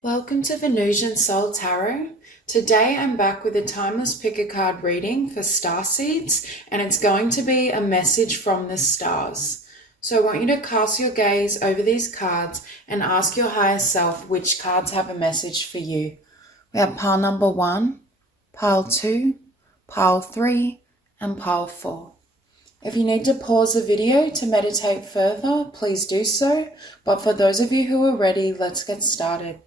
Welcome to Venusian Soul Tarot. Today I'm back with a timeless pick a card reading for Starseeds, and it's going to be a message from the stars. So I want you to cast your gaze over these cards and ask your higher self which cards have a message for you. We have pile number 1, pile 2, pile 3, and pile 4. If you need to pause the video to meditate further, please do so. But for those of you who are ready, let's get started.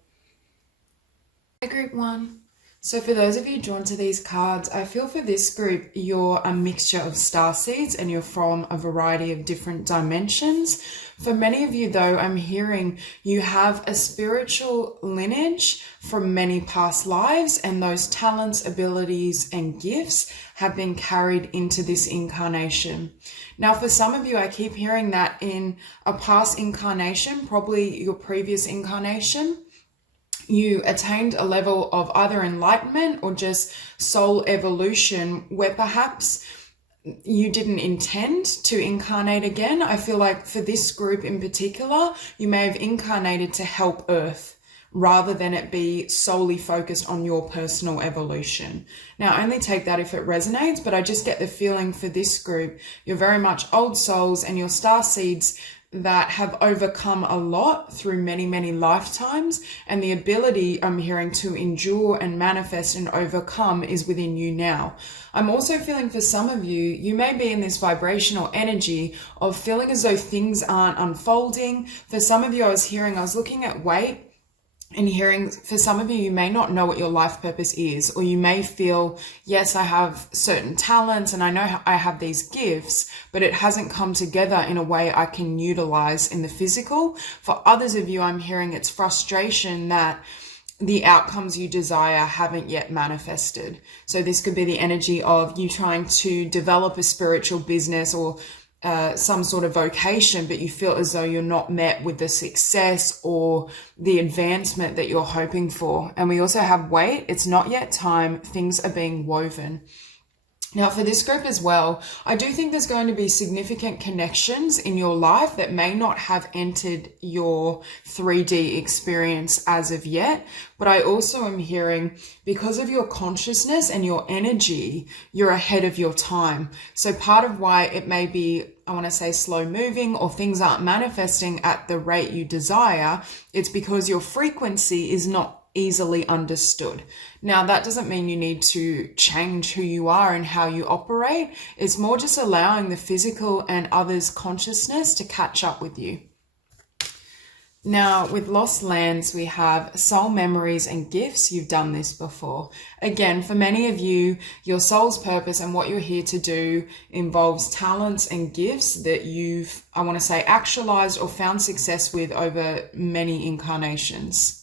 Group 1. So for those of you drawn to these cards, I feel for this group, you're a mixture of starseeds and you're from a variety of different dimensions. For many of you though, I'm hearing you have a spiritual lineage from many past lives, and those talents, abilities, and gifts have been carried into this incarnation. Now, for some of you, I keep hearing that in a past incarnation, probably your previous incarnation, you attained a level of either enlightenment or just soul evolution where perhaps you didn't intend to incarnate again. I feel like for this group in particular, you may have incarnated to help Earth rather than it be solely focused on your personal evolution. Now, I only take that if it resonates, but I just get the feeling for this group, you're very much old souls and your star seeds that have overcome a lot through many, many lifetimes, and the ability I'm hearing to endure and manifest and overcome is within you now. I'm also feeling for some of you, you may be in this vibrational energy of feeling as though things aren't unfolding. For some of you, I was looking at weight and hearing, for some of you, you may not know what your life purpose is, or you may feel, yes, I have certain talents and I know I have these gifts, but it hasn't come together in a way I can utilize in the physical. For others of you, I'm hearing it's frustration that the outcomes you desire haven't yet manifested. So this could be the energy of you trying to develop a spiritual business or some sort of vocation, but you feel as though you're not met with the success or the advancement that you're hoping for. And we also have weight. It's not yet time. Things are being woven. Now, for this group as well, I do think there's going to be significant connections in your life that may not have entered your 3D experience as of yet. But I also am hearing, because of your consciousness and your energy, you're ahead of your time. So part of why it may be, I want to say, slow moving or things aren't manifesting at the rate you desire, it's because your frequency is not easily understood. Now, that doesn't mean you need to change who you are and how you operate. It's more just allowing the physical and others' consciousness to catch up with you. Now, with Lost Lands, we have soul memories and gifts. You've done this before. Again, for many of you, your soul's purpose and what you're here to do involves talents and gifts that you've, I want to say, actualized or found success with over many incarnations.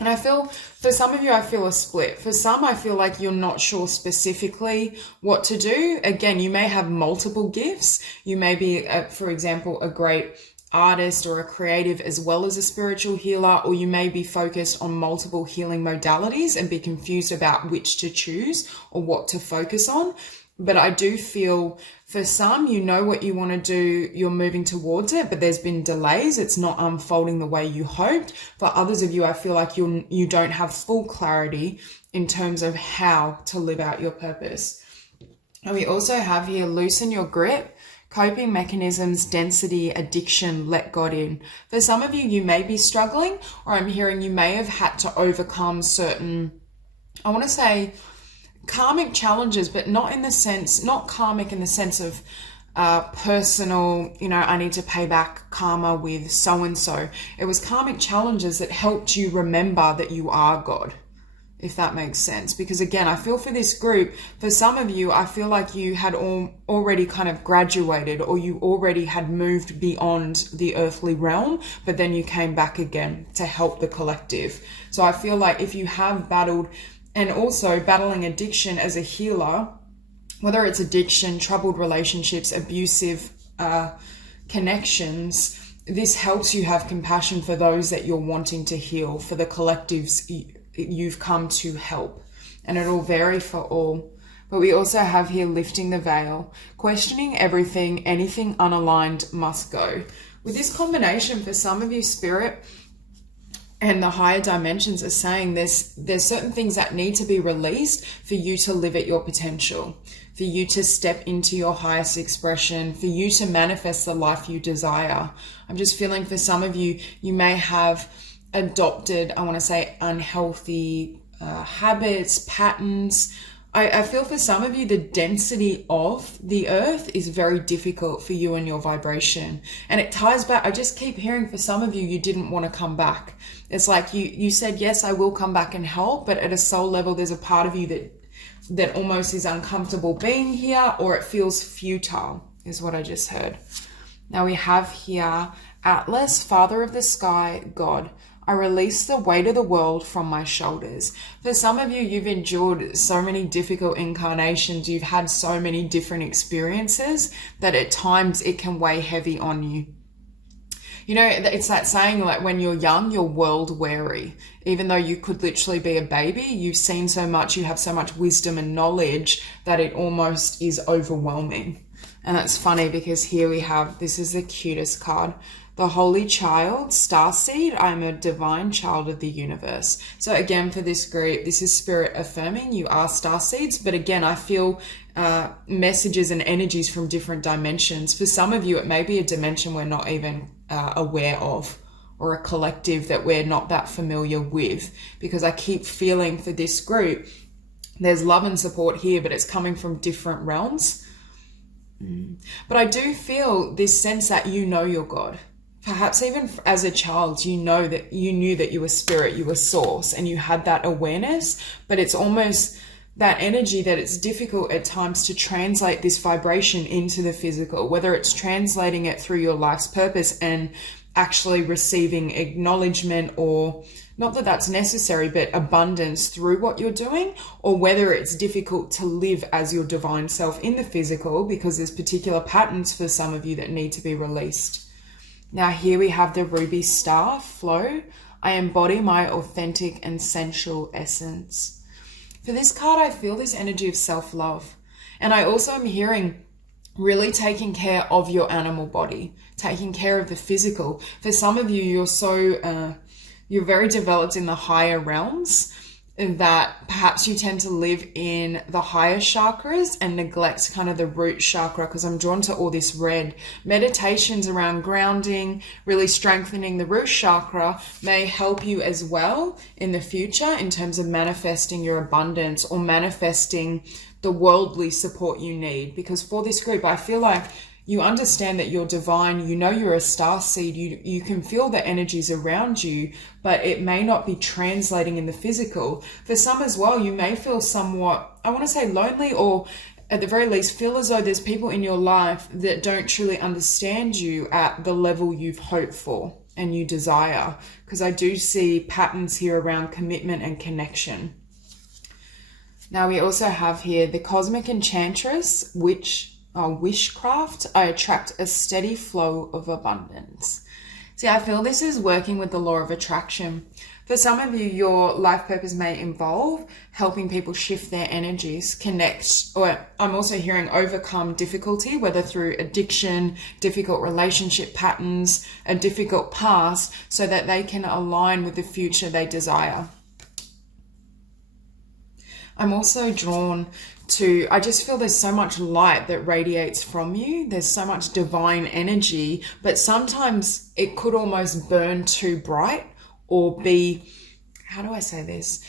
And I feel, for some of you, I feel a split. For some, I feel like you're not sure specifically what to do. Again, you may have multiple gifts. You may be, for example, a great artist or a creative as well as a spiritual healer, or you may be focused on multiple healing modalities and be confused about which to choose or what to focus on. But I do feel for some, you know what you want to do, you're moving towards it, but there's been delays. It's not unfolding the way you hoped. For others of you, I feel like you don't have full clarity in terms of how to live out your purpose. And we also have here, loosen your grip, coping mechanisms, density, addiction, let God in. For some of you, you may be struggling, or I'm hearing you may have had to overcome certain, I want to say, karmic challenges, but not karmic in the sense of personal, I need to pay back karma with so-and-so. It was karmic challenges that helped you remember that you are God, if that makes sense. Because again, I feel for this group, for some of you, I feel like you had already kind of graduated, or you already had moved beyond the earthly realm, but then you came back again to help the collective. So I feel like if you have battled, and also battling addiction as a healer, whether it's addiction, troubled relationships, abusive connections, this helps you have compassion for those that you're wanting to heal, for the collectives you've come to help. And it'll vary for all. But we also have here lifting the veil, questioning everything, anything unaligned must go. With this combination, for some of you, Spirit, And the higher dimensions are saying there's certain things that need to be released for you to live at your potential, for you to step into your highest expression, for you to manifest the life you desire. I'm just feeling for some of you, you may have adopted, I want to say, unhealthy habits, patterns. I feel for some of you, the density of the earth is very difficult for you and your vibration. And it ties back. I just keep hearing for some of you, you didn't want to come back. It's like you said, yes, I will come back and help. But at a soul level, there's a part of you that almost is uncomfortable being here, or it feels futile, is what I just heard. Now we have here Atlas, Father of the Sky, God. I release the weight of the world from my shoulders. For some of you, you've endured so many difficult incarnations. You've had so many different experiences that at times it can weigh heavy on you. You know, it's that saying, like, when you're young, you're world weary. Even though you could literally be a baby, you've seen so much, you have so much wisdom and knowledge that it almost is overwhelming. And that's funny because here we have, this is the cutest card. The Holy Child, Starseed, I'm a divine child of the universe. So again, for this group, this is spirit affirming you are starseeds. But again, I feel messages and energies from different dimensions. For some of you, it may be a dimension we're not even aware of, or a collective that we're not that familiar with. Because I keep feeling for this group, there's love and support here, but it's coming from different realms. But I do feel this sense that you know your God. Perhaps even as a child, you know that you knew that you were spirit, you were source, and you had that awareness, but it's almost that energy that it's difficult at times to translate this vibration into the physical, whether it's translating it through your life's purpose and actually receiving acknowledgement, or not that that's necessary, but abundance through what you're doing, or whether it's difficult to live as your divine self in the physical because there's particular patterns for some of you that need to be released. Now here we have the ruby star, flow. I embody my authentic and sensual essence. For this card, I feel this energy of self-love. And I also am hearing really taking care of your animal body, taking care of the physical. For some of you, you're very developed in the higher realms, that perhaps you tend to live in the higher chakras and neglect kind of the root chakra, because I'm drawn to all this red. Meditations around grounding, really strengthening the root chakra may help you as well in the future in terms of manifesting your abundance or manifesting the worldly support you need. Because for this group, I feel like you understand that you're divine, you know you're a star seed, you can feel the energies around you, but it may not be translating in the physical. For some as well, you may feel somewhat, I want to say lonely, or at the very least feel as though there's people in your life that don't truly understand you at the level you've hoped for and you desire. Because I do see patterns here around commitment and connection. Now we also have here the Cosmic Enchantress, Wishcraft. I attract a steady flow of abundance. See, I feel this is working with the law of attraction. For some of you, your life purpose may involve helping people shift their energies, connect, or I'm also hearing overcome difficulty, whether through addiction, difficult relationship patterns, a difficult past, so that they can align with the future they desire. I'm also drawn to, I just feel there's so much light that radiates from you. There's so much divine energy, but sometimes it could almost burn too bright or be, how do I say this?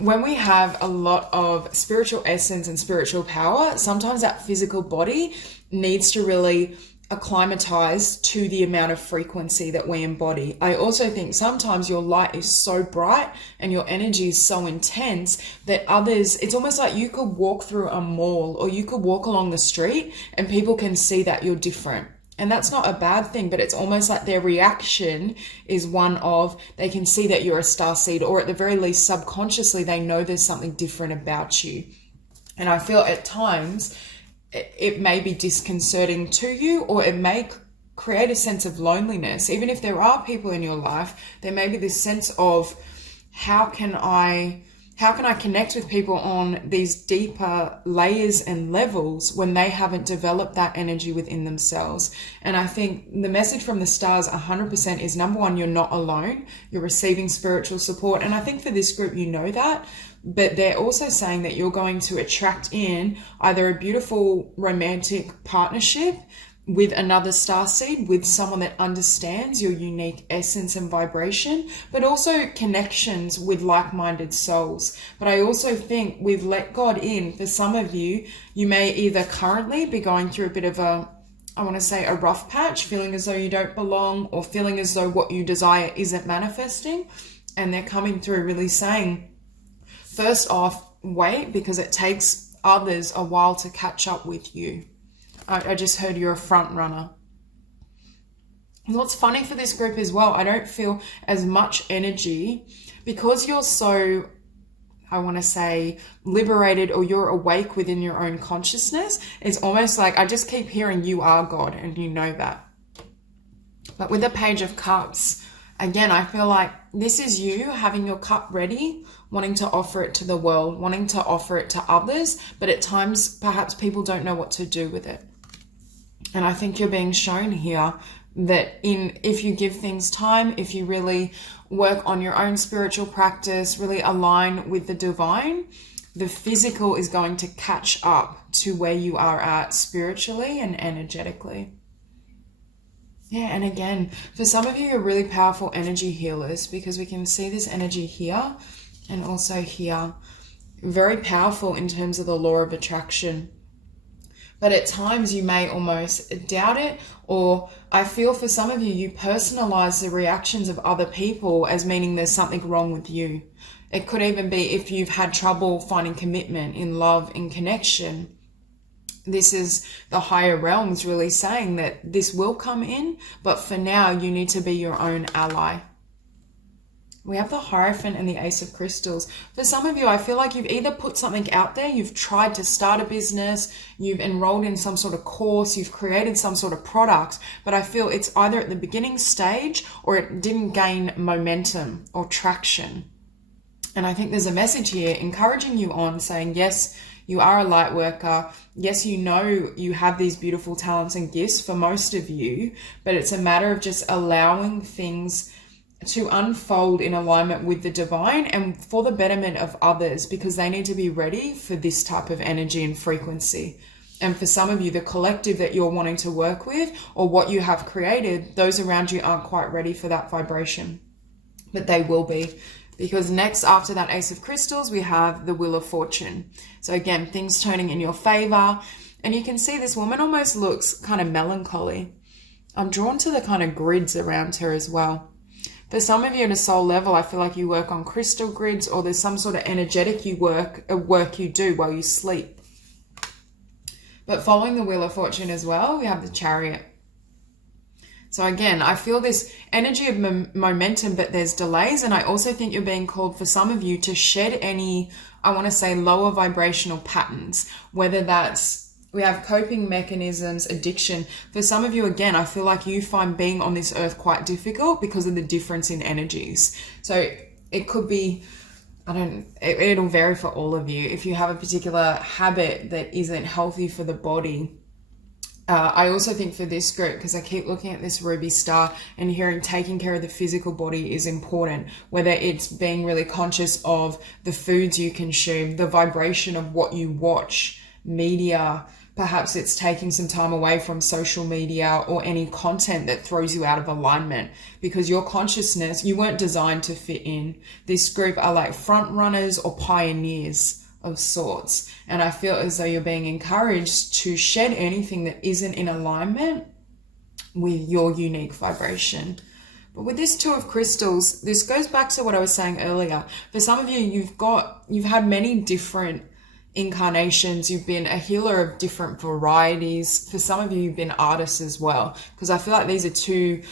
When we have a lot of spiritual essence and spiritual power, sometimes that physical body needs to really acclimatize to the amount of frequency that we embody. I also think sometimes your light is so bright and your energy is so intense that others, it's almost like you could walk through a mall or you could walk along the street and people can see that you're different. And that's not a bad thing, but it's almost like their reaction is one of, they can see that you're a starseed, or at the very least subconsciously they know there's something different about you. And I feel at times it may be disconcerting to you, or it may create a sense of loneliness. Even if there are people in your life, there may be this sense of, how can I how can I connect with people on these deeper layers and levels when they haven't developed that energy within themselves? And I think the message from the stars 100% is, number one, you're not alone. You're receiving spiritual support. And I think for this group, you know that. But they're also saying that you're going to attract in either a beautiful romantic partnership with another starseed, with someone that understands your unique essence and vibration, but also connections with like-minded souls. But I also think we've let God in. For some of you, you may either currently be going through a bit of a, I want to say, a rough patch, feeling as though you don't belong, or feeling as though what you desire isn't manifesting. And they're coming through really saying, first off, wait, because it takes others a while to catch up with you. I just heard you're a front runner. And what's funny for this group as well, I don't feel as much energy because you're so, I want to say, liberated, or you're awake within your own consciousness. It's almost like I just keep hearing you are God, and you know that. But with the Page of Cups, again, I feel like this is you having your cup ready, wanting to offer it to the world, wanting to offer it to others, but at times perhaps people don't know what to do with it. And I think you're being shown here that if you give things time, if you really work on your own spiritual practice, really align with the divine, the physical is going to catch up to where you are at spiritually and energetically. Yeah, and again, for some of you, you're really powerful energy healers, because we can see this energy here and also here. Very powerful in terms of the law of attraction. But at times you may almost doubt it, or I feel for some of you, you personalize the reactions of other people as meaning there's something wrong with you. It could even be if you've had trouble finding commitment in love and connection. This is the higher realms really saying that this will come in, but for now you need to be your own ally. We have the Hierophant and the Ace of Crystals. For some of you, I feel like you've either put something out there, you've tried to start a business, you've enrolled in some sort of course, you've created some sort of product, but I feel it's either at the beginning stage or it didn't gain momentum or traction. And I think there's a message here encouraging you on, saying, yes, you are a light worker. Yes, you know you have these beautiful talents and gifts for most of you, but it's a matter of just allowing things to unfold in alignment with the divine and for the betterment of others, because they need to be ready for this type of energy and frequency. And for some of you, the collective that you're wanting to work with or what you have created, those around you aren't quite ready for that vibration, but they will be. Because next, after that Ace of Crystals, we have the Wheel of Fortune. So again, things turning in your favor. And you can see this woman almost looks kind of melancholy. I'm drawn to the kind of grids around her as well. For some of you at a soul level, I feel like you work on crystal grids, or there's some sort of energetic work you do while you sleep. But following the Wheel of Fortune as well, we have the Chariot. So again, I feel this energy of momentum, but there's delays. And I also think you're being called, for some of you, to shed any, I want to say, lower vibrational patterns, whether that's, we have coping mechanisms, addiction. For some of you, again, I feel like you find being on this earth quite difficult because of the difference in energies. So it could be, it'll vary for all of you. If you have a particular habit that isn't healthy for the body, I also think for this group, because I keep looking at this ruby star and hearing taking care of the physical body is important, whether it's being really conscious of the foods you consume, the vibration of what you watch, media. Perhaps it's taking some time away from social media or any content that throws you out of alignment, because your consciousness, you weren't designed to fit in. This group are like front runners or pioneers of sorts. And I feel as though you're being encouraged to shed anything that isn't in alignment with your unique vibration. But with this Two of Crystals, this goes back to what I was saying earlier. For some of you, you've had many different incarnations. You've been a healer of different varieties. For some of you, you've been artists as well, because I feel like these are two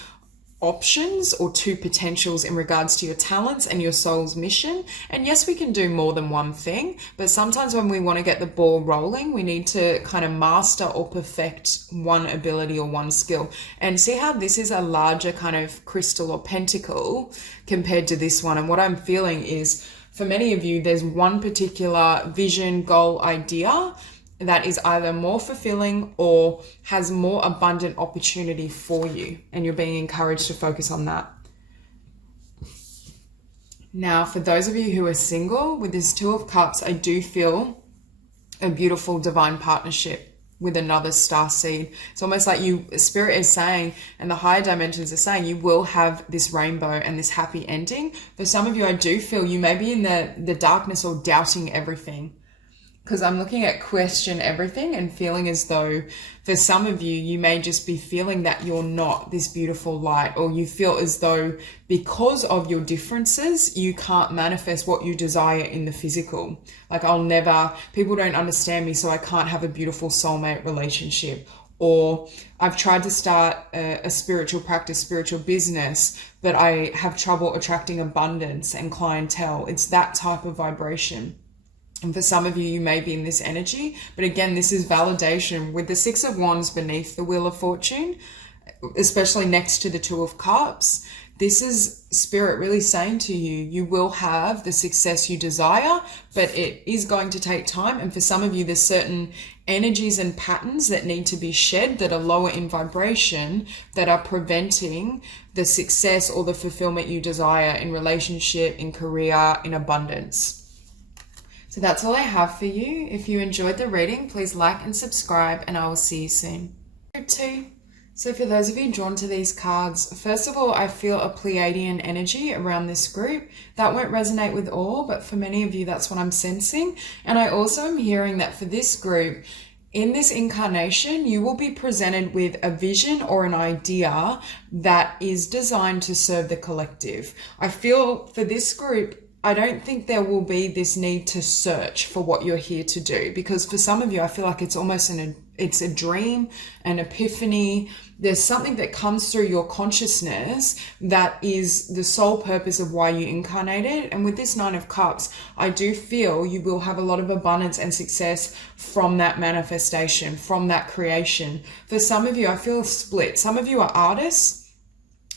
options or two potentials in regards to your talents and your soul's mission. And yes, we can do more than one thing, but sometimes when we want to get the ball rolling, we need to kind of master or perfect one ability or one skill. And see how this is a larger kind of crystal or pentacle compared to this one. And what I'm feeling is, for many of you, there's one particular vision, goal, idea that is either more fulfilling or has more abundant opportunity for you, and you're being encouraged to focus on that. Now, for those of you who are single, with this Two of Cups, I do feel a beautiful divine partnership with another starseed. It's almost like Spirit is saying, and the higher dimensions are saying, you will have this rainbow and this happy ending. For some of you, I do feel you may be in the darkness or doubting everything. Because I'm looking at question everything and feeling as though for some of you, you may just be feeling that you're not this beautiful light, or you feel as though because of your differences, you can't manifest what you desire in the physical. Like people don't understand me, so I can't have a beautiful soulmate relationship. Or I've tried to start a spiritual practice, spiritual business, but I have trouble attracting abundance and clientele. It's that type of vibration. And for some of you, you may be in this energy. But again, this is validation with the Six of Wands beneath the Wheel of Fortune, especially next to the Two of Cups. This is Spirit really saying to you, you will have the success you desire, but it is going to take time. And for some of you, there's certain energies and patterns that need to be shed that are lower in vibration, that are preventing the success or the fulfillment you desire in relationship, in career, in abundance. So that's all I have for you. If you enjoyed the reading, please like and subscribe, and I will see you soon. Group 2. So for those of you drawn to these cards, first of all, I feel a Pleiadian energy around this group. That won't resonate with all, but for many of you, that's what I'm sensing. And I also am hearing that for this group, in this incarnation, you will be presented with a vision or an idea that is designed to serve the collective. I feel for this group, I don't think there will be this need to search for what you're here to do, because for some of you, I feel like it's almost it's a dream, an epiphany. There's something that comes through your consciousness that is the sole purpose of why you incarnated. And with this Nine of Cups, I do feel you will have a lot of abundance and success from that manifestation, from that creation. For some of you, I feel split. Some of you are artists,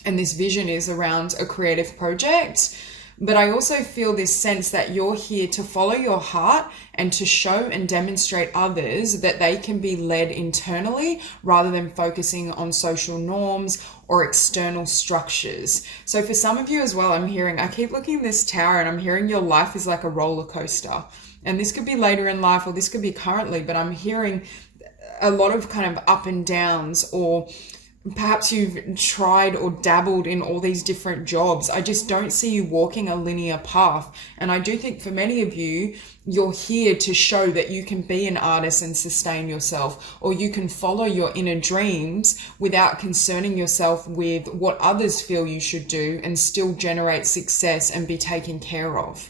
and this vision is around a creative project. But I also feel this sense that you're here to follow your heart and to show and demonstrate others that they can be led internally rather than focusing on social norms or external structures. So for some of you as well, I keep looking at this tower and I'm hearing your life is like a roller coaster. And this could be later in life or this could be currently, but I'm hearing a lot of kind of up and downs, or perhaps you've tried or dabbled in all these different jobs. I just don't see you walking a linear path. And I do think for many of you, you're here to show that you can be an artist and sustain yourself, or you can follow your inner dreams without concerning yourself with what others feel you should do and still generate success and be taken care of.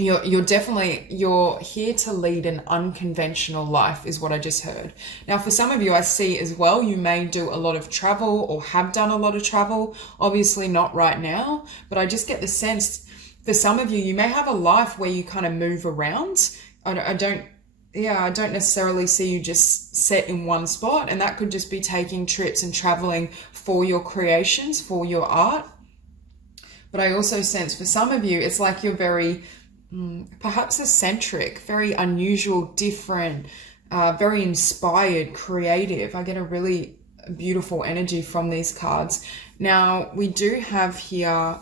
You're here to lead an unconventional life is what I just heard. Now, for some of you, I see as well, you may do a lot of travel or have done a lot of travel. Obviously not right now, but I just get the sense for some of you, you may have a life where you kind of move around. I don't necessarily see you just set in one spot, and that could just be taking trips and traveling for your creations, for your art. But I also sense for some of you, it's like you're very perhaps eccentric, very unusual, different, very inspired, creative. I get a really beautiful energy from these cards. Now, we do have here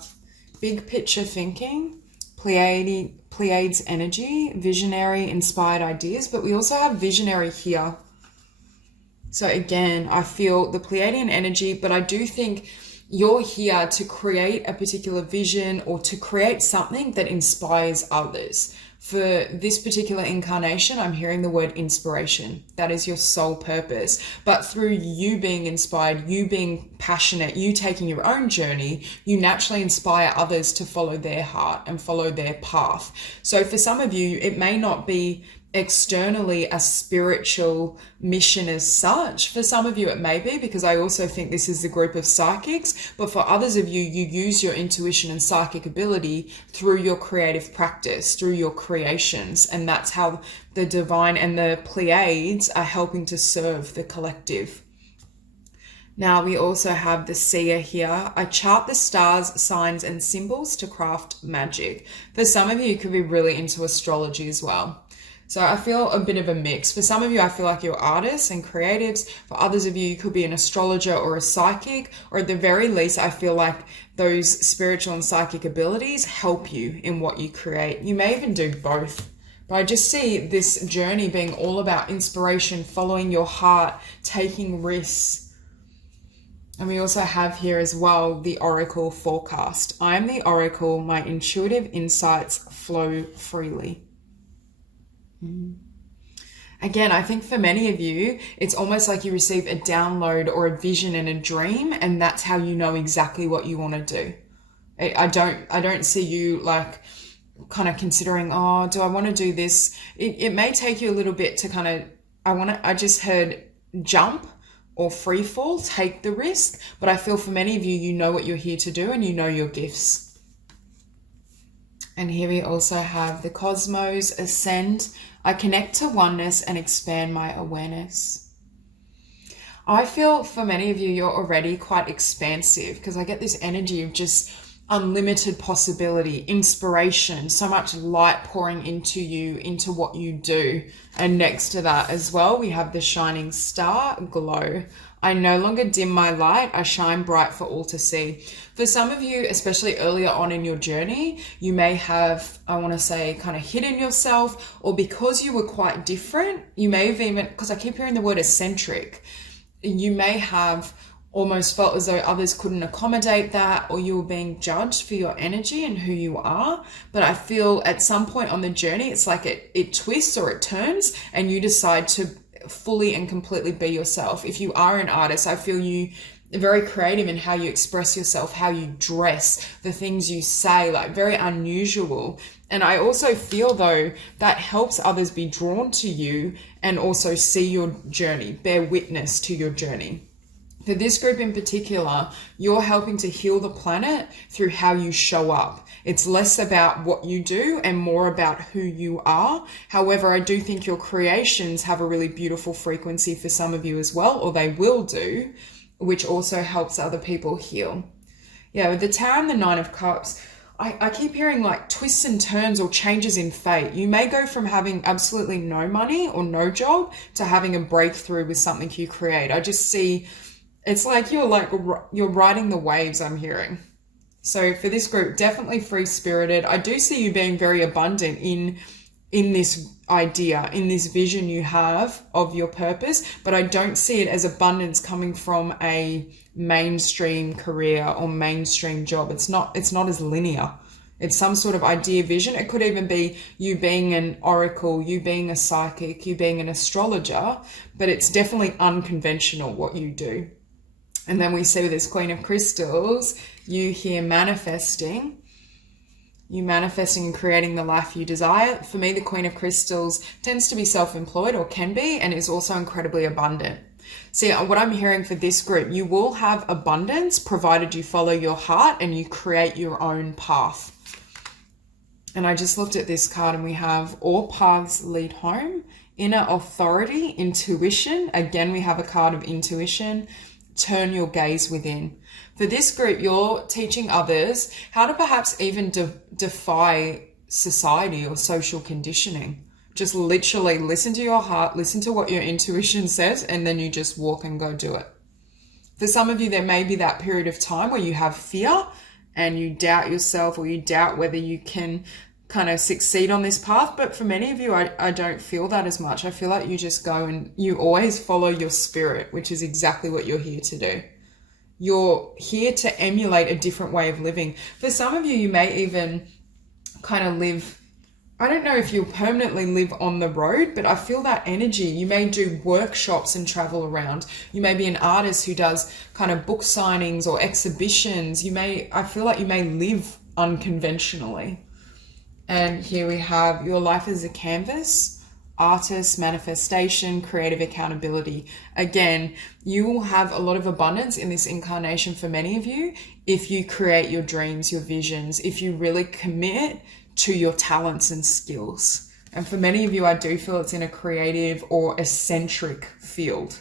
big picture thinking, Pleiades energy, visionary, inspired ideas, but we also have visionary here. So again, I feel the Pleiadian energy, but I do think you're here to create a particular vision or to create something that inspires others. For this particular incarnation, I'm hearing the word inspiration. That is your sole purpose. But through you being inspired, you being passionate, you taking your own journey, you naturally inspire others to follow their heart and follow their path. So for some of you, it may not be externally a spiritual mission as such. For some of you it may be, because I also think this is the group of psychics, but for others of you, you use your intuition and psychic ability through your creative practice, through your creations, and that's how the divine and the Pleiades are helping to serve the collective. Now we also have the seer here. I chart the stars, signs, and symbols to craft magic. For some of you, you could be really into astrology as well. So I feel a bit of a mix. For some of you, I feel like you're artists and creatives. For others of you, you could be an astrologer or a psychic, or at the very least, I feel like those spiritual and psychic abilities help you in what you create. You may even do both. But I just see this journey being all about inspiration, following your heart, taking risks. And we also have here as well the Oracle forecast. I am the Oracle. My intuitive insights flow freely. Again, I think for many of you, it's almost like you receive a download or a vision in a dream, and that's how you know exactly what you want to do. I don't see you like kind of considering, oh, do I want to do this? It may take you a little bit to kind of, I just heard jump or free fall, take the risk. But I feel for many of you, you know what you're here to do and you know your gifts. And here we also have the cosmos, ascend. I connect to oneness and expand my awareness. I feel for many of you, you're already quite expansive because I get this energy of just unlimited possibility, inspiration, so much light pouring into you, into what you do. And next to that as well, we have the shining star glow. I no longer dim my light, I shine bright for all to see. For some of you, especially earlier on in your journey, you may have, I want to say, kind of hidden yourself, or because you were quite different, you may have even, because I keep hearing the word eccentric, you may have almost felt as though others couldn't accommodate that, or you were being judged for your energy and who you are. But I feel at some point on the journey, it's like it twists or it turns and you decide to fully and completely be yourself. If you are an artist, I feel you are very creative in how you express yourself, how you dress, the things you say, like very unusual. And I also feel though that helps others be drawn to you and also see your journey, bear witness to your journey. For this group in particular, you're helping to heal the planet through how you show up. It's less about what you do and more about who you are. However, I do think your creations have a really beautiful frequency for some of you as well, or they will do, which also helps other people heal. Yeah, with the Tower and the Nine of Cups, I keep hearing like twists and turns or changes in fate. You may go from having absolutely no money or no job to having a breakthrough with something you create. I just see it's like you're riding the waves, I'm hearing. So for this group, definitely free-spirited. I do see you being very abundant in this idea, in this vision you have of your purpose, but I don't see it as abundance coming from a mainstream career or mainstream job. It's not as linear. It's some sort of idea, vision. It could even be you being an oracle, you being a psychic, you being an astrologer, but it's definitely unconventional what you do. And then we see with this Queen of Crystals, you here manifesting and creating the life you desire. For me, the Queen of Crystals tends to be self-employed or can be, and is also incredibly abundant. See, what I'm hearing for this group, you will have abundance provided you follow your heart and you create your own path. And I just looked at this card and we have all paths lead home, inner authority, intuition. Again, we have a card of intuition. Turn your gaze within. For this group, you're teaching others how to perhaps even defy society or social conditioning. Just literally listen to your heart, listen to what your intuition says, and then you just walk and go do it. For some of you, there may be that period of time where you have fear and you doubt yourself or you doubt whether you can kind of succeed on this path. But for many of you, I don't feel that as much. I feel like you just go and you always follow your spirit, which is exactly what you're here to do. You're here to emulate a different way of living. For some of you, you may even kind of live, I don't know if you'll permanently live on the road, but I feel that energy. You may do workshops and travel around. You may be an artist who does kind of book signings or exhibitions. I feel like you may live unconventionally. And here we have your life as a canvas, artist, manifestation, creative accountability. Again, you will have a lot of abundance in this incarnation for many of you if you create your dreams, your visions, if you really commit to your talents and skills. And for many of you, I do feel it's in a creative or eccentric field.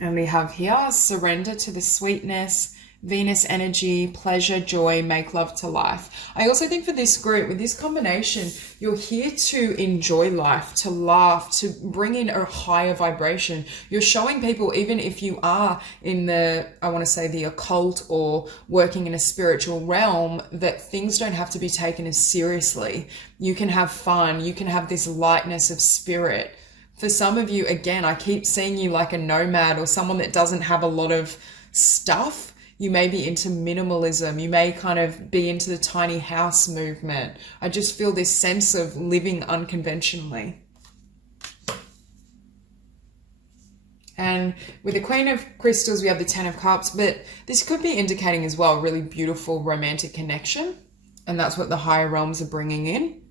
And we have here, surrender to the sweetness, Venus energy, pleasure, joy, make love to life. I also think for this group, with this combination, you're here to enjoy life, to laugh, to bring in a higher vibration. You're showing people, even if you are in the, I want to say the occult or working in a spiritual realm, that things don't have to be taken as seriously. You can have fun. You can have this lightness of spirit. For some of you, again, I keep seeing you like a nomad or someone that doesn't have a lot of stuff. You may be into minimalism. You may kind of be into the tiny house movement. I just feel this sense of living unconventionally. And with the Queen of Crystals, we have the Ten of Cups, but this could be indicating as well a really beautiful romantic connection. And that's what the higher realms are bringing in.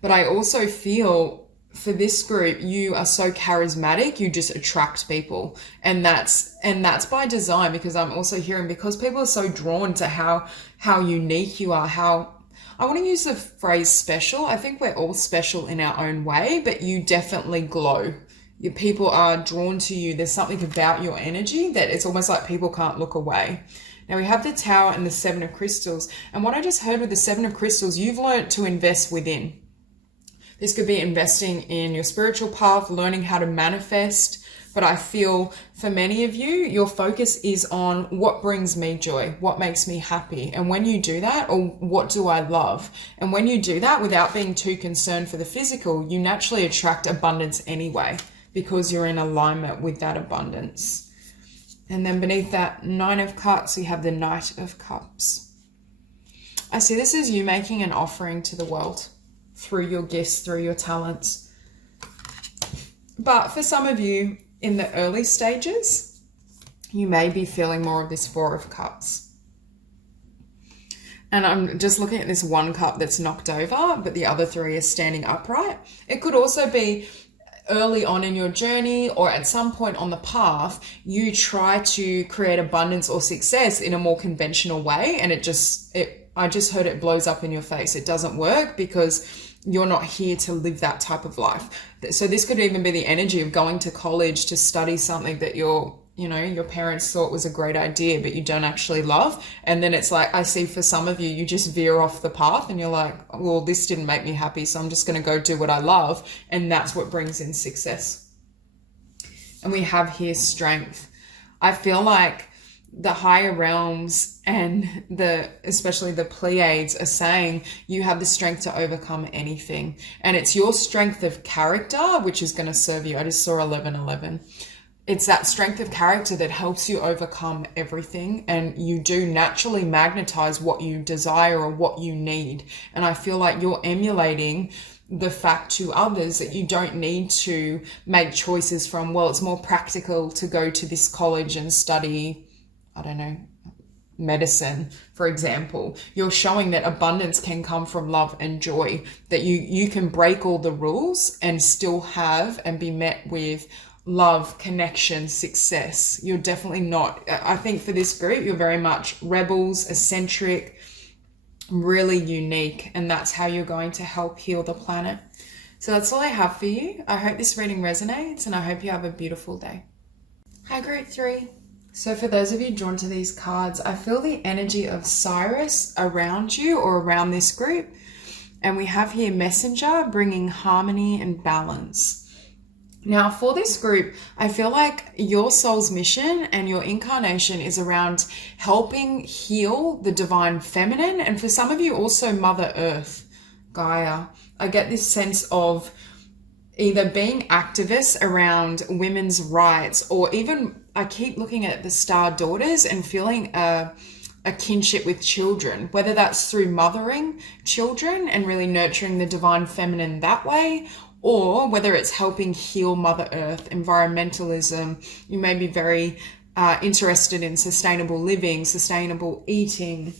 But I also feel for this group, you are so charismatic, you just attract people. And that's by design, because I'm also hearing, because people are so drawn to how unique you are, I want to use the phrase special. I think we're all special in our own way, but you definitely glow. Your people are drawn to you. There's something about your energy that it's almost like people can't look away. Now we have the Tower and the Seven of Crystals. And what I just heard with the Seven of Crystals, you've learned to invest within. This could be investing in your spiritual path, learning how to manifest. But I feel for many of you, your focus is on what brings me joy, what makes me happy. And when you do that, or what do I love? And when you do that without being too concerned for the physical, you naturally attract abundance anyway, because you're in alignment with that abundance. And then beneath that Nine of Cups, we have the Knight of Cups. I see this as you making an offering to the world, through your gifts, through your talents. But for some of you in the early stages, you may be feeling more of this Four of Cups. And I'm just looking at this one cup that's knocked over, but the other three are standing upright. It could also be early on in your journey, or at some point on the path, you try to create abundance or success in a more conventional way. And I just heard it blows up in your face. It doesn't work because you're not here to live that type of life. So this could even be the energy of going to college to study something that your parents thought was a great idea, but you don't actually love. And then it's like, I see for some of you, you just veer off the path and you're like, well, this didn't make me happy, so I'm just going to go do what I love. And that's what brings in success. And we have here strength. I feel like the higher realms and especially the Pleiades are saying you have the strength to overcome anything. And it's your strength of character which is going to serve you. I just saw 1111. It's that strength of character that helps you overcome everything, and you do naturally magnetize what you desire or what you need. And I feel like you're emulating the fact to others that you don't need to make choices from, well, it's more practical to go to this college and study, I don't know, medicine, for example. You're showing that abundance can come from love and joy, that you can break all the rules and still have and be met with love, connection, success. You're definitely not, I think for this group, you're very much rebels, eccentric, really unique, and that's how you're going to help heal the planet. So that's all I have for you. I hope this reading resonates, and I hope you have a beautiful day. Hi, Group 3. So for those of you drawn to these cards, I feel the energy of Cyrus around you or around this group. And we have here Messenger, bringing harmony and balance. Now for this group, I feel like your soul's mission and your incarnation is around helping heal the divine feminine. And for some of you also Mother Earth, Gaia. I get this sense of either being activists around women's rights, or even I keep looking at the star daughters and feeling a kinship with children, whether that's through mothering children and really nurturing the divine feminine that way, or whether it's helping heal Mother Earth, environmentalism. You may be very interested in sustainable living, sustainable eating.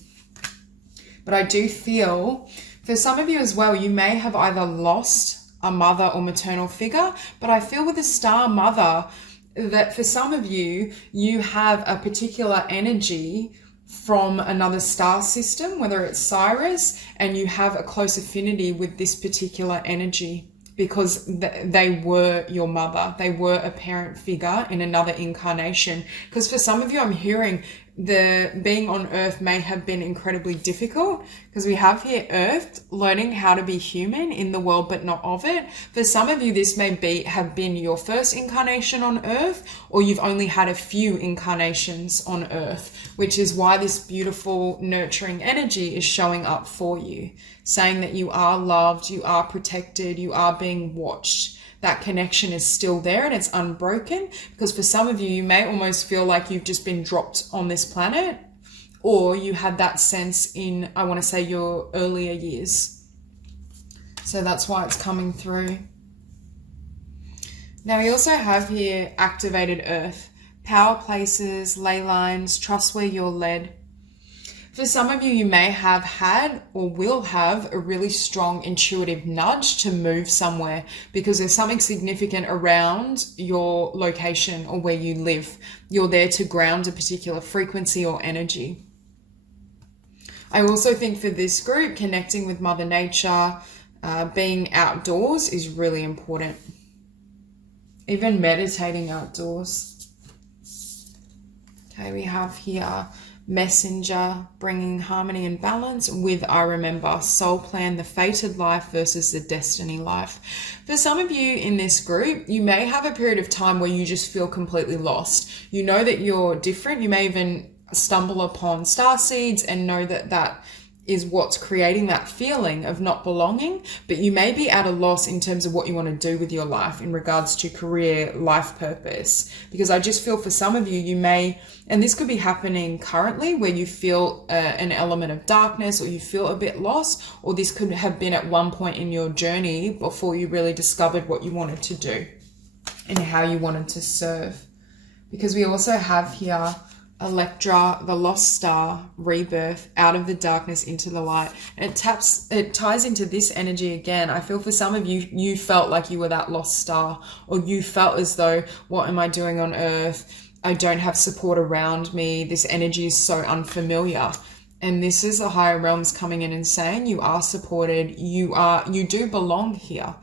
But I do feel for some of you as well, you may have either lost a mother or maternal figure, but I feel with the star mother that for some of you, you have a particular energy from another star system, whether it's Cyrus, and you have a close affinity with this particular energy. because they were your mother. They were a parent figure in another incarnation. Because for some of you, I'm hearing the being on earth may have been incredibly difficult, because we have here earth, learning how to be human in the world but not of it. For some of you, this may have been your first incarnation on earth, or you've only had a few incarnations on earth, which is why this beautiful nurturing energy is showing up for you, saying that you are loved, you are protected, you are being watched. That connection is still there and it's unbroken, because for some of you, you may almost feel like you've just been dropped on this planet, or you had that sense in, I want to say, your earlier years. So that's why it's coming through. Now we also have here activated earth, power places, ley lines, trust where you're led. For some of you, you may have had or will have a really strong intuitive nudge to move somewhere, because there's something significant around your location or where you live. You're there to ground a particular frequency or energy. I also think for this group, connecting with Mother Nature, being outdoors is really important. Even meditating outdoors. Okay, we have here Messenger, bringing harmony and balance with I remember, soul plan, the fated life versus the destiny life. For some of you in this group, you may have a period of time where you just feel completely lost. You know that you're different. You may even stumble upon starseeds and know that that is what's creating that feeling of not belonging, but you may be at a loss in terms of what you want to do with your life in regards to career, life purpose. Because I just feel for some of you, you may, and this could be happening currently, where you feel an element of darkness, or you feel a bit lost, or this could have been at one point in your journey before you really discovered what you wanted to do and how you wanted to serve. Because we also have here Electra, the lost star, rebirth, out of the darkness into the light. And it ties into this energy again. I feel for some of you, you felt like you were that lost star, or you felt as though, what am I doing on earth? I don't have support around me. This energy is so unfamiliar. And this is the higher realms coming in and saying you are supported. You do belong here.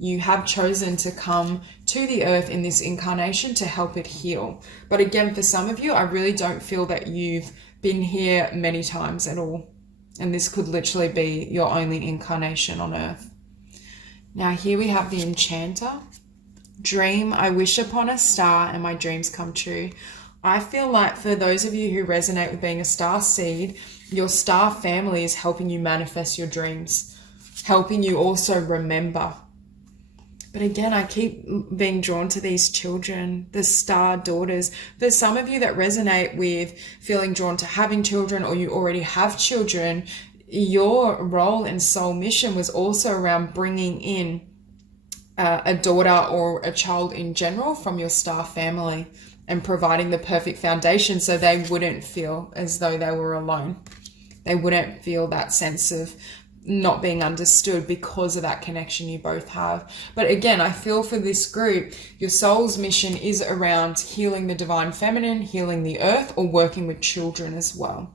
You have chosen to come to the earth in this incarnation to help it heal. But again, for some of you, I really don't feel that you've been here many times at all. And this could literally be your only incarnation on earth. Now here we have the Enchanter. Dream, I wish upon a star and my dreams come true. I feel like for those of you who resonate with being a star seed, your star family is helping you manifest your dreams, helping you also remember. But again, I keep being drawn to these children, the star daughters. There's some of you that resonate with feeling drawn to having children, or you already have children. Your role and soul mission was also around bringing in a daughter or a child in general from your star family and providing the perfect foundation so they wouldn't feel as though they were alone. They wouldn't feel that sense of not being understood because of that connection you both have. But again, I feel for this group, your soul's mission is around healing the divine feminine, healing the earth, or working with children as well.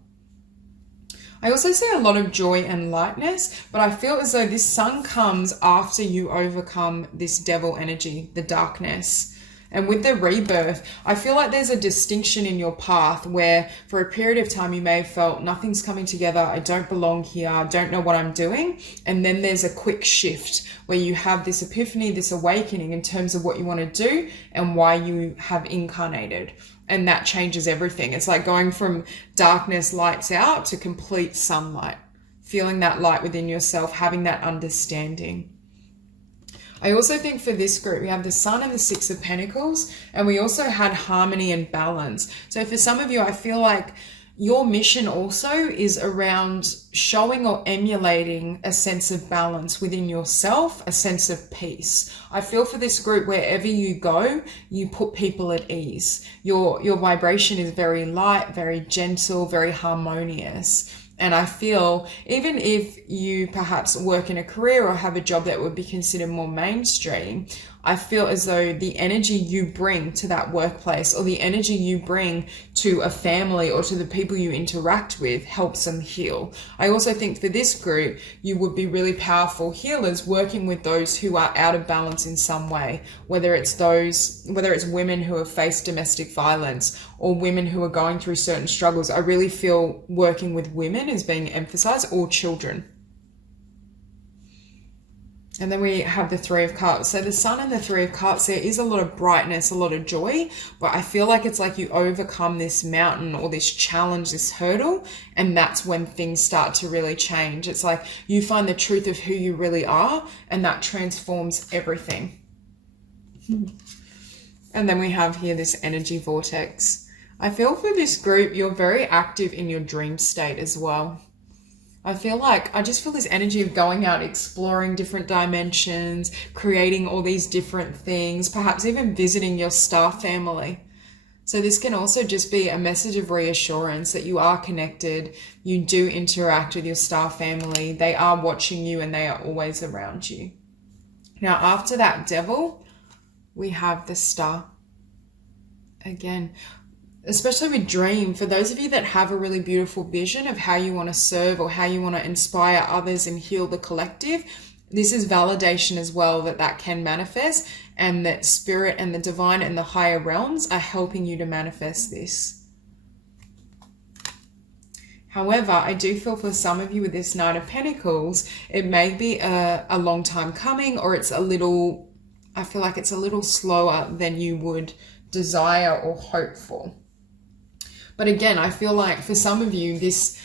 I also see a lot of joy and lightness, but I feel as though this sun comes after you overcome this devil energy, the darkness. And with the rebirth, I feel like there's a distinction in your path where for a period of time you may have felt nothing's coming together, I don't belong here, I don't know what I'm doing. And then there's a quick shift where you have this epiphany, this awakening in terms of what you want to do and why you have incarnated. And that changes everything. It's like going from darkness, lights out, to complete sunlight, feeling that light within yourself, having that understanding. I also think for this group, we have the Sun and the Six of Pentacles, and we also had harmony and balance. So for some of you, I feel like your mission also is around showing or emulating a sense of balance within yourself, a sense of peace. I feel for this group, wherever you go, you put people at ease. Your vibration is very light, very gentle, very harmonious. And I feel even if you perhaps work in a career or have a job that would be considered more mainstream, I feel as though the energy you bring to that workplace or the energy you bring to a family or to the people you interact with helps them heal. I also think for this group, you would be really powerful healers working with those who are out of balance in some way, whether it's women who have faced domestic violence or women who are going through certain struggles. I really feel working with women is being emphasized, or children. And then we have the Three of Cups. So the Sun and the Three of Cups, there is a lot of brightness, a lot of joy, but I feel like it's like you overcome this mountain or this challenge, this hurdle, and that's when things start to really change. It's like you find the truth of who you really are, and that transforms everything. And then we have here this energy vortex. I feel for this group, you're very active in your dream state as well. I just feel this energy of going out, exploring different dimensions, creating all these different things, perhaps even visiting your star family. So this can also just be a message of reassurance that you are connected, you do interact with your star family, they are watching you and they are always around you. Now, after that Devil, we have the Star. Again, especially with dream, for those of you that have a really beautiful vision of how you want to serve or how you want to inspire others and heal the collective, this is validation as well that can manifest, and that spirit and the divine and the higher realms are helping you to manifest this. However, I do feel for some of you with this Knight of Pentacles, it may be a long time coming, or I feel like it's a little slower than you would desire or hope for. But again, I feel like for some of you, this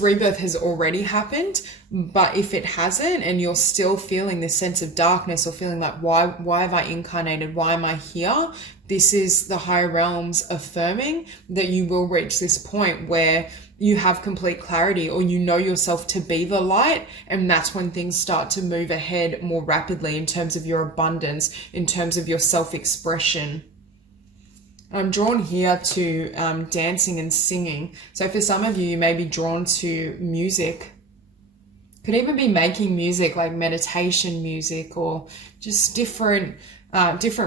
rebirth has already happened, but if it hasn't and you're still feeling this sense of darkness or feeling like, why have I incarnated? Why am I here? This is the higher realms affirming that you will reach this point where you have complete clarity, or you know yourself to be the light, and that's when things start to move ahead more rapidly in terms of your abundance, in terms of your self-expression. I'm drawn here to dancing and singing. So for some of you, you may be drawn to music. Could even be making music, like meditation music, or just different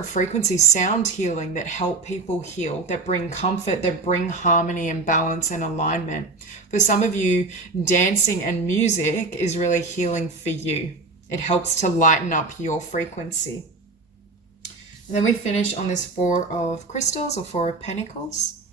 frequencies, sound healing that help people heal, that bring comfort, that bring harmony and balance and alignment. For some of you, dancing and music is really healing for you. It helps to lighten up your frequency. And then we finish on this Four of Crystals or Four of Pentacles.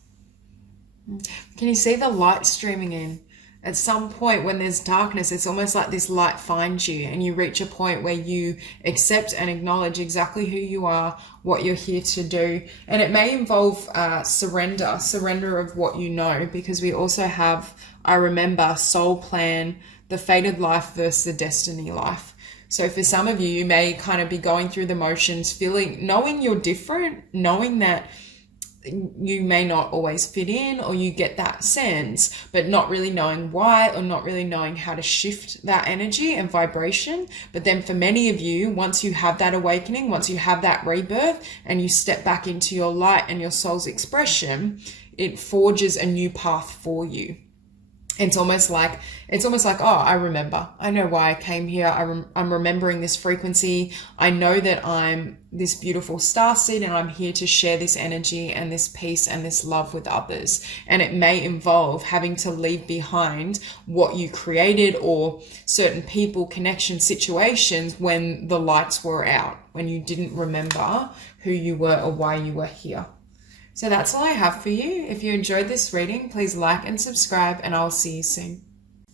Can you see the light streaming in? At some point when there's darkness, it's almost like this light finds you and you reach a point where you accept and acknowledge exactly who you are, what you're here to do. And it may involve surrender of what you know, because we also have, I remember, soul plan, the fated life versus the destiny life. So for some of you, you may kind of be going through the motions, knowing you're different, knowing that you may not always fit in, or you get that sense, but not really knowing why, or not really knowing how to shift that energy and vibration. But then for many of you, once you have that awakening, once you have that rebirth and you step back into your light and your soul's expression, it forges a new path for you. It's almost like, oh, I remember. I know why I came here. I'm remembering this frequency. I know that I'm this beautiful starseed and I'm here to share this energy and this peace and this love with others. And it may involve having to leave behind what you created, or certain people, connection, situations when the lights were out, when you didn't remember who you were or why you were here. So that's all I have for you. If you enjoyed this reading, please like and subscribe, and I'll see you soon.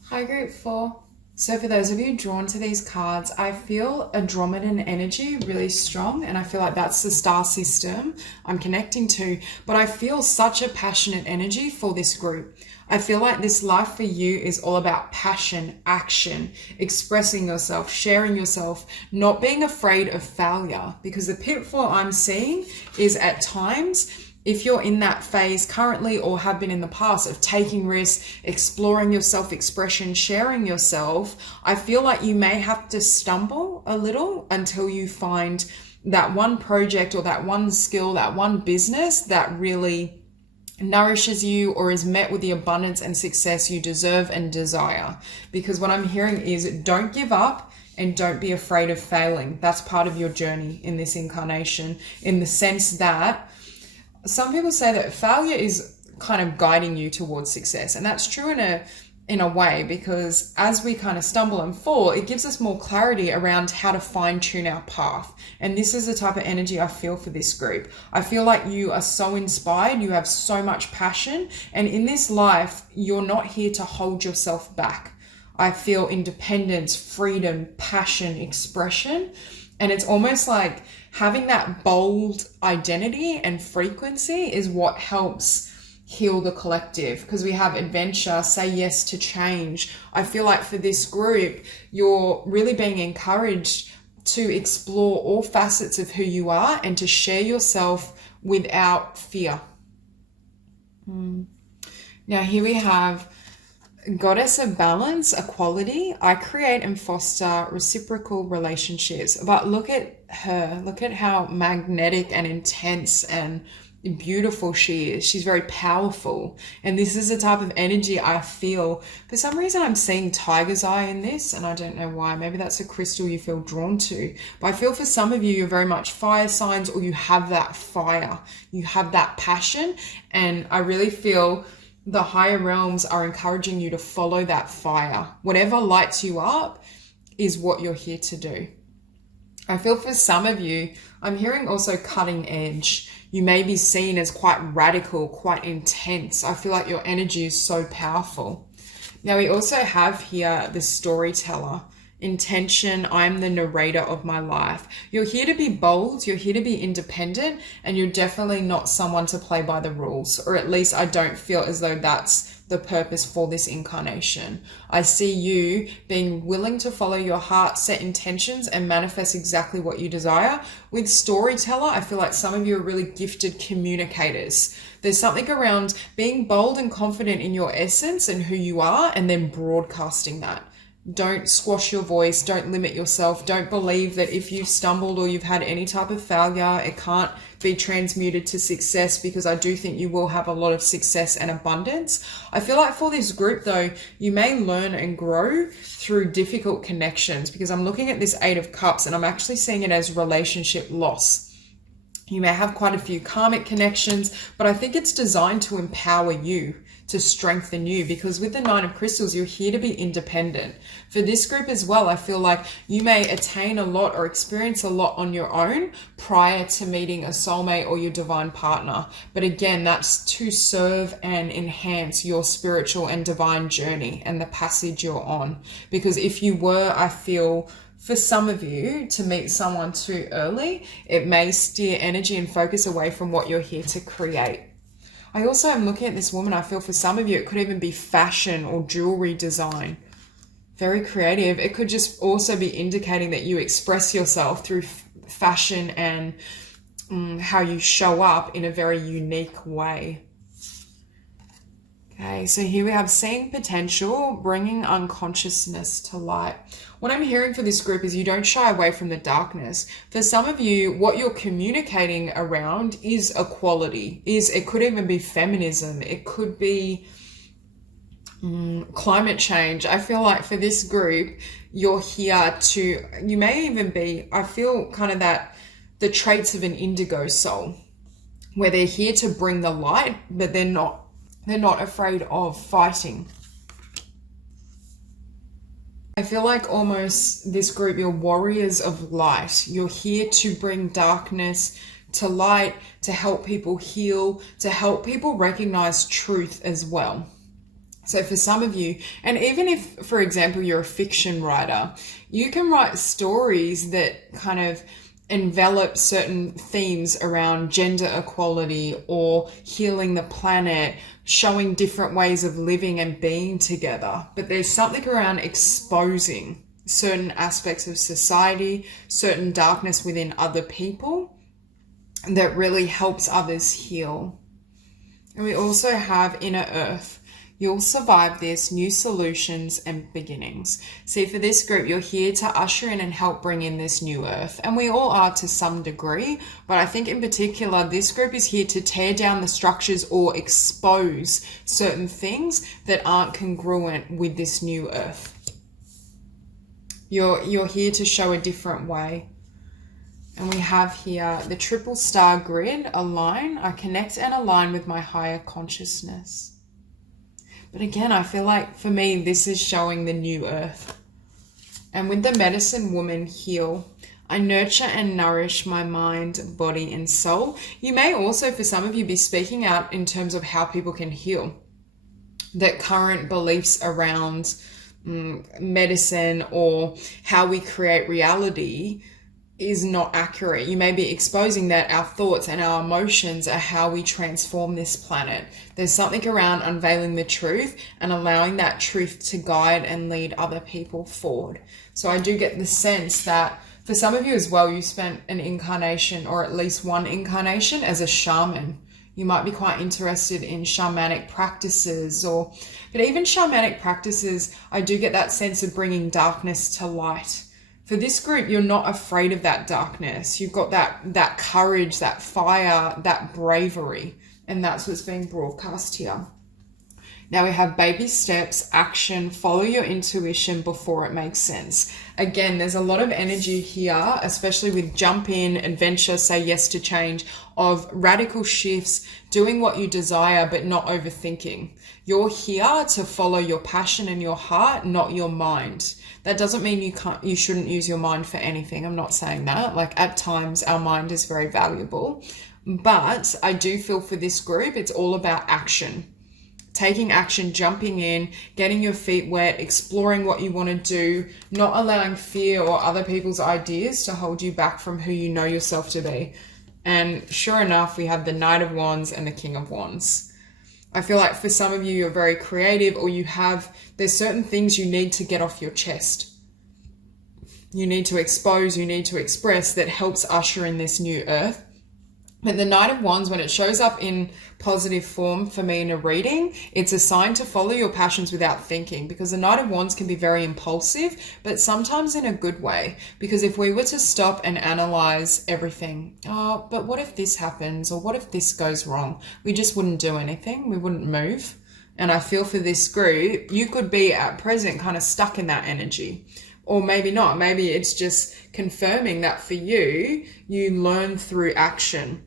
Hi, Group 4. So for those of you drawn to these cards, I feel Andromedan energy really strong, and I feel like that's the star system I'm connecting to. But I feel such a passionate energy for this group. I feel like this life for you is all about passion, action, expressing yourself, sharing yourself, not being afraid of failure. Because the pitfall I'm seeing is at times, if you're in that phase currently or have been in the past of taking risks, exploring your self-expression, sharing yourself, I feel like you may have to stumble a little until you find that one project or that one skill, that one business that really nourishes you or is met with the abundance and success you deserve and desire. Because what I'm hearing is don't give up and don't be afraid of failing. That's part of your journey in this incarnation, in the sense that some people say that failure is kind of guiding you towards success. And that's true in a way, because as we kind of stumble and fall, it gives us more clarity around how to fine tune our path. And this is the type of energy I feel for this group. I feel like you are so inspired, you have so much passion, and in this life, you're not here to hold yourself back. I feel independence, freedom, passion, expression, and it's almost like having that bold identity and frequency is what helps heal the collective, because we have adventure, say yes to change. I feel like for this group, you're really being encouraged to explore all facets of who you are and to share yourself without fear. Now here we have Goddess of Balance, Equality. I create and foster reciprocal relationships. But look at her. Look at how magnetic and intense and beautiful she is. She's very powerful. And this is the type of energy I feel. For some reason, I'm seeing tiger's eye in this, and I don't know why. Maybe that's a crystal you feel drawn to. But I feel for some of you, you're very much fire signs, or you have that fire. You have that passion. And I really feel the higher realms are encouraging you to follow that fire. Whatever lights you up is what you're here to do. I feel for some of you, I'm hearing also cutting edge. You may be seen as quite radical, quite intense. I feel like your energy is so powerful. Now we also have here the storyteller. Intention, I'm the narrator of my life. You're here to be bold, you're here to be independent, and you're definitely not someone to play by the rules, or at least I don't feel as though that's the purpose for this incarnation. I see you being willing to follow your heart, set intentions, and manifest exactly what you desire. With storyteller, I feel like some of you are really gifted communicators. There's something around being bold and confident in your essence and who you are, and then broadcasting that. Don't squash your voice. Don't limit yourself. Don't believe that if you've stumbled or you've had any type of failure, it can't be transmuted to success, because I do think you will have a lot of success and abundance. I feel like for this group though, you may learn and grow through difficult connections, because I'm looking at this Eight of Cups and I'm actually seeing it as relationship loss. You may have quite a few karmic connections, but I think it's designed to empower you, to strengthen you, because with the Nine of Crystals, you're here to be independent. For this group as well, I feel like you may attain a lot or experience a lot on your own prior to meeting a soulmate or your divine partner. But again, that's to serve and enhance your spiritual and divine journey and the passage you're on. Because if you were, I feel, for some of you to meet someone too early, it may steer energy and focus away from what you're here to create. I also am looking at this woman. I feel for some of you, it could even be fashion or jewelry design. Very creative. It could just also be indicating that you express yourself through fashion and how you show up in a very unique way. Okay, so here we have seeing potential, bringing unconsciousness to light. What I'm hearing for this group is you don't shy away from the darkness. For some of you, what you're communicating around is equality. It could even be feminism. It could be climate change. I feel like for this group, you're here to, you may even be, I feel kind of that the traits of an indigo soul, where they're here to bring the light, but they're not afraid of fighting. I feel like almost this group, you're warriors of light. You're here to bring darkness to light, to help people heal, to help people recognize truth as well. So for some of you, and even if, for example, you're a fiction writer, you can write stories that kind of envelop certain themes around gender equality or healing the planet, showing different ways of living and being together. But there's something around exposing certain aspects of society, certain darkness within other people that really helps others heal. And we also have inner earth. You'll survive this, new solutions and beginnings. See, for this group, you're here to usher in and help bring in this new earth. And we all are to some degree, but I think in particular, this group is here to tear down the structures or expose certain things that aren't congruent with this new earth. You're here to show a different way. And we have here the triple star grid, align. I connect and align with my higher consciousness. But again, I feel like for me, this is showing the new earth. And with the medicine woman, heal. I nurture and nourish my mind, body, and soul. You may also, for some of you, be speaking out in terms of how people can heal. That current beliefs around medicine or how we create reality is not accurate. You may be exposing that our thoughts and our emotions are how we transform this planet. There's something around unveiling the truth and allowing that truth to guide and lead other people forward. So I do get the sense that for some of you as well, you spent an incarnation or at least one incarnation as a shaman. You might be quite interested in shamanic practices but even shamanic practices, I do get that sense of bringing darkness to light. For this group, you're not afraid of that darkness. You've got that courage, that fire, that bravery, and that's what's being broadcast here. Now we have baby steps, action, follow your intuition before it makes sense. Again, there's a lot of energy here, especially with jump in, adventure, say yes to change, of radical shifts, doing what you desire, but not overthinking. You're here to follow your passion and your heart, not your mind. That doesn't mean you shouldn't use your mind for anything. I'm not saying that. Like at times our mind is very valuable, but I do feel for this group, it's all about action. Taking action, jumping in, getting your feet wet, exploring what you want to do, not allowing fear or other people's ideas to hold you back from who you know yourself to be. And sure enough, we have the Knight of Wands and the King of Wands. I feel like for some of you, you're very creative or there's certain things you need to get off your chest. You need to expose, you need to express that helps usher in this new earth. But the Knight of Wands, when it shows up in positive form for me in a reading, it's a sign to follow your passions without thinking, because the Knight of Wands can be very impulsive, but sometimes in a good way. Because if we were to stop and analyze everything, but what if this happens? Or what if this goes wrong? We just wouldn't do anything. We wouldn't move. And I feel for this group, you could be at present kind of stuck in that energy. Or maybe not. Maybe it's just confirming that for you, you learn through action.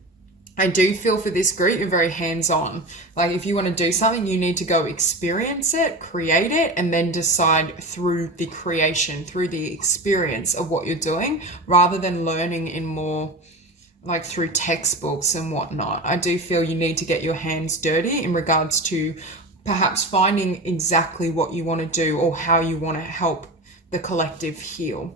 I do feel for this group, you're very hands-on. Like if you want to do something, you need to go experience it, create it, and then decide through the creation, through the experience of what you're doing, rather than learning in more like through textbooks and whatnot. I do feel you need to get your hands dirty in regards to perhaps finding exactly what you want to do or how you want to help the collective heal.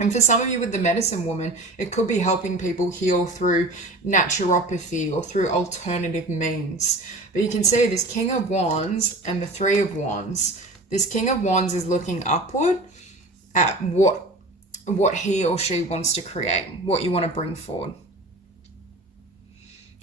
And for some of you with the medicine woman, it could be helping people heal through naturopathy or through alternative means. But you can see this King of Wands and the Three of Wands. This King of Wands is looking upward at what he or she wants to create, what you want to bring forward.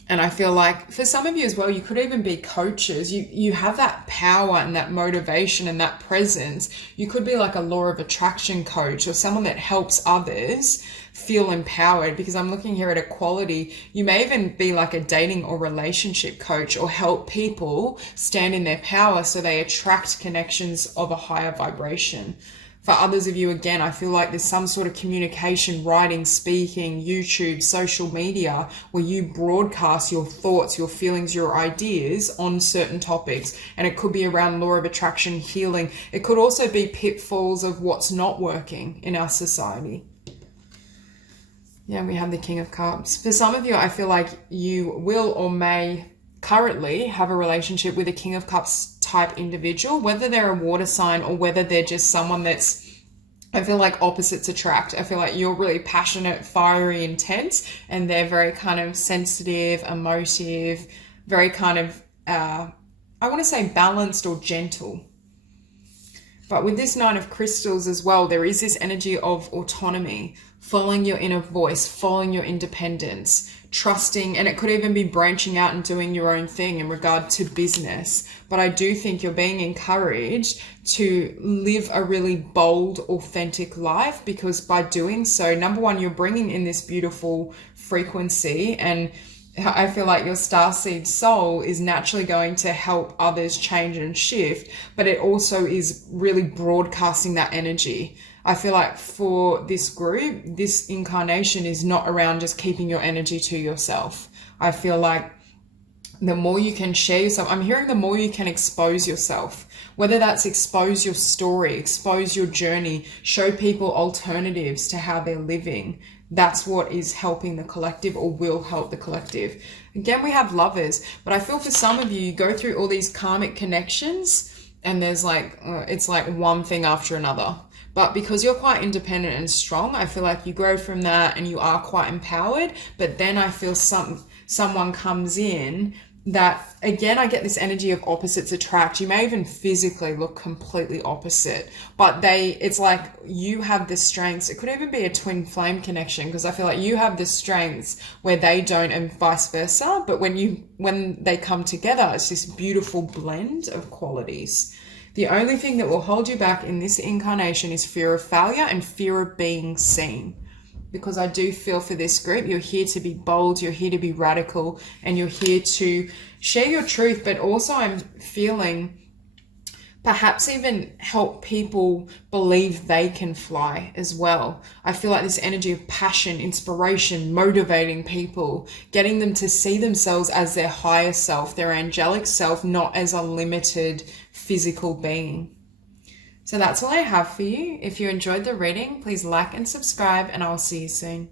And I feel like for some of you as well, you could even be coaches. You have that power and that motivation and that presence. You could be like a law of attraction coach or someone that helps others feel empowered, because I'm looking here at equality. You may even be like a dating or relationship coach or help people stand in their power so they attract connections of a higher vibration. For others of you, again, I feel like there's some sort of communication, writing, speaking, YouTube, social media, where you broadcast your thoughts, your feelings, your ideas on certain topics. And it could be around law of attraction, healing. It could also be pitfalls of what's not working in our society. Yeah, we have the King of Cups. For some of you, I feel like you will or may currently have a relationship with a King of Cups type individual, whether they're a water sign or whether they're just someone that's, I feel like opposites attract. I feel like you're really passionate, fiery, intense, and they're very kind of sensitive, emotive, very kind of, I want to say balanced or gentle. But with this Nine of Crystals as well, there is this energy of autonomy, following your inner voice, following your independence, trusting, and it could even be branching out and doing your own thing in regard to business. But I do think you're being encouraged to live a really bold, authentic life, because by doing so, number one, you're bringing in this beautiful frequency, and I feel like your starseed soul is naturally going to help others change and shift, but it also is really broadcasting that energy. I feel like for this group, this incarnation is not around just keeping your energy to yourself. I feel like the more you can share yourself, I'm hearing the more you can expose yourself, whether that's expose your story, expose your journey, show people alternatives to how they're living. That's what is helping the collective, or will help the collective. Again, we have Lovers, but I feel for some of you, you go through all these karmic connections and there's like, it's like one thing after another. But because you're quite independent and strong, I feel like you grow from that and you are quite empowered. But then I feel someone comes in that, again, I get this energy of opposites attract. You may even physically look completely opposite, but it's like you have the strengths. It could even be a twin flame connection, because I feel like you have the strengths where they don't, and vice versa. But when they come together, it's this beautiful blend of qualities. The only thing that will hold you back in this incarnation is fear of failure and fear of being seen. Because I do feel for this group, you're here to be bold, you're here to be radical, and you're here to share your truth, but also I'm feeling perhaps even help people believe they can fly as well. I feel like this energy of passion, inspiration, motivating people, getting them to see themselves as their higher self, their angelic self, not as a limited physical being. So that's all I have for you. If you enjoyed the reading, please like and subscribe, and I'll see you soon.